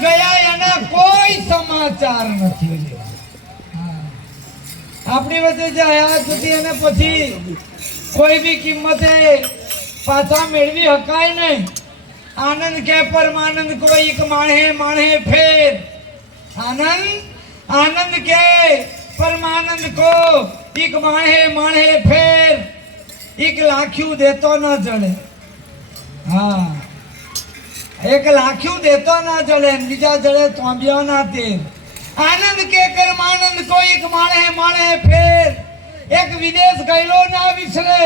ગયા એના કોઈ સમાચાર નથી આપણી વચ્ચે જે હયાત હતી અને પછી કોઈ બી કિંમતે પાછા મેળવી શકાય નહીં. આનંદ કે પરમાનંદ કોઈ એક માણે માણે ફેર. આનંદ આનંદ કે પરમાનંદ કો એક માણે માણે ફેર. એક લાખ્યું દેતો ન જડે. હા. એક લાખ્યું દેતો ના જડે, બીજા જડે તોંબ્યો ના તે આનંદ કે કર્માનંદ કોઈ એક માણે માણે ફેર. એક વિદેશ ગયેલો ના વિસરે.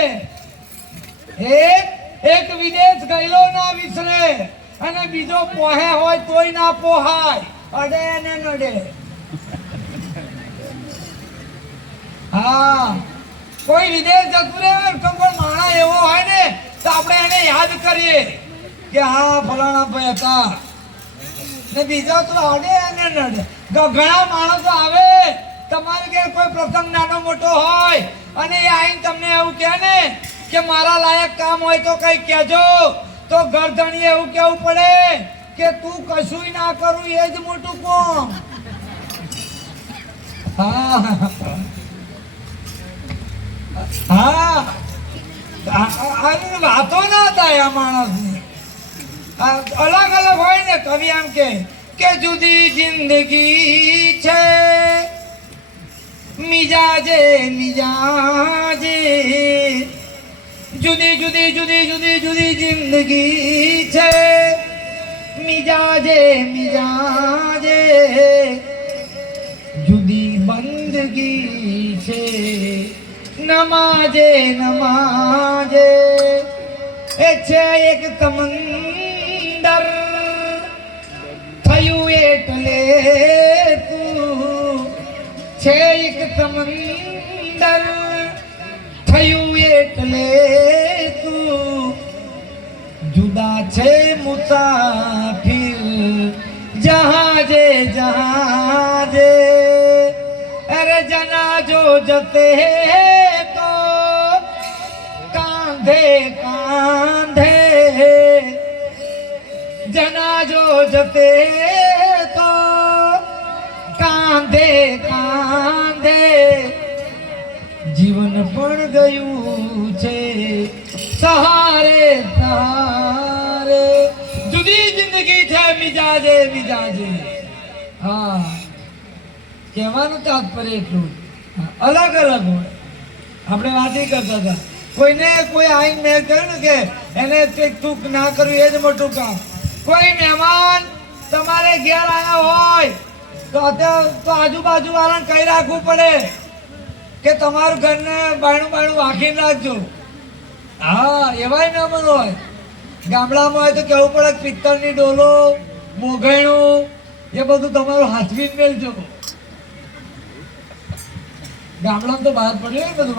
એક એક વિદેશ ગયેલો ના વિસરે. અને બીજો પોહે હોય તોય ના પોહાય. અડે ને નડે. હા. કોઈ વિદેશ જતું રહે કોઈ માણસ એવો હોય ને, તો આપણે એને યાદ કરીએ. કે હા, ફલાણા ભાઈ હતા. ને બીજા તો અડે અને નડે. ઘણા માણસો આવે, તમારે કે કોઈ પ્રસંગ નાનો મોટો હોય, અને એ આવીને તમને એવું કહે ને કે મારા લાયક કામ હોય તો કઈ કહેજો. તો ગરધણીએ એવું કહેવું પડે કે તું કશુંય ના કરું, એ જ મોટું કોમ. હા. હા. વાતો ના થાય આ માણસની. અલગ અલગ હોય ને કવિ આમ કે કે જુદી જિંદગી છે. મિજાજે મિજાજે, જુદી જુદી જુદી જુદી જુદી જિંદગી છે. મિજાજે મિજાજે, જુદી બંદગી છે. નમાજે નમાજે, એ છે એક સમંદર સમંદર થયું એટલે તું જુદા છે મુસાફિર. જહાજે જહાજે. અરે જના જો જતે તો કાંધે કાંધે. જના જો જતે પણ ગયું છે. સહારે સહારે. જુદી જિંદગી છે, મિજાજે મિજાજે. હા. કહેવાનું તાત્પર્ય એટલું અલગ અલગ હોય. આપણે વાત કરતા હતા. કોઈને કોઈ આઈને મેં કર્યું ને કે એને કંઈક તું ના કરવું એ જ મોટું કામ. કોઈ મહેમાન તમારે ઘેર આવ્યા હોય, તો અત્યારે તો આજુબાજુ વાળાને કહી રાખવું પડે? કે તમારું ઘરને બાણું બાણું વાંખીને રાખજો. હા, એવાય ના બધું હોય. ગામડામાં હોય તો કેવું પડે, પિત્તળની ડોલો, મોઘાણું, એ બધું તમારું હાથવીને મેળજો ગામડામાં તો બહાર પડ્યું બધું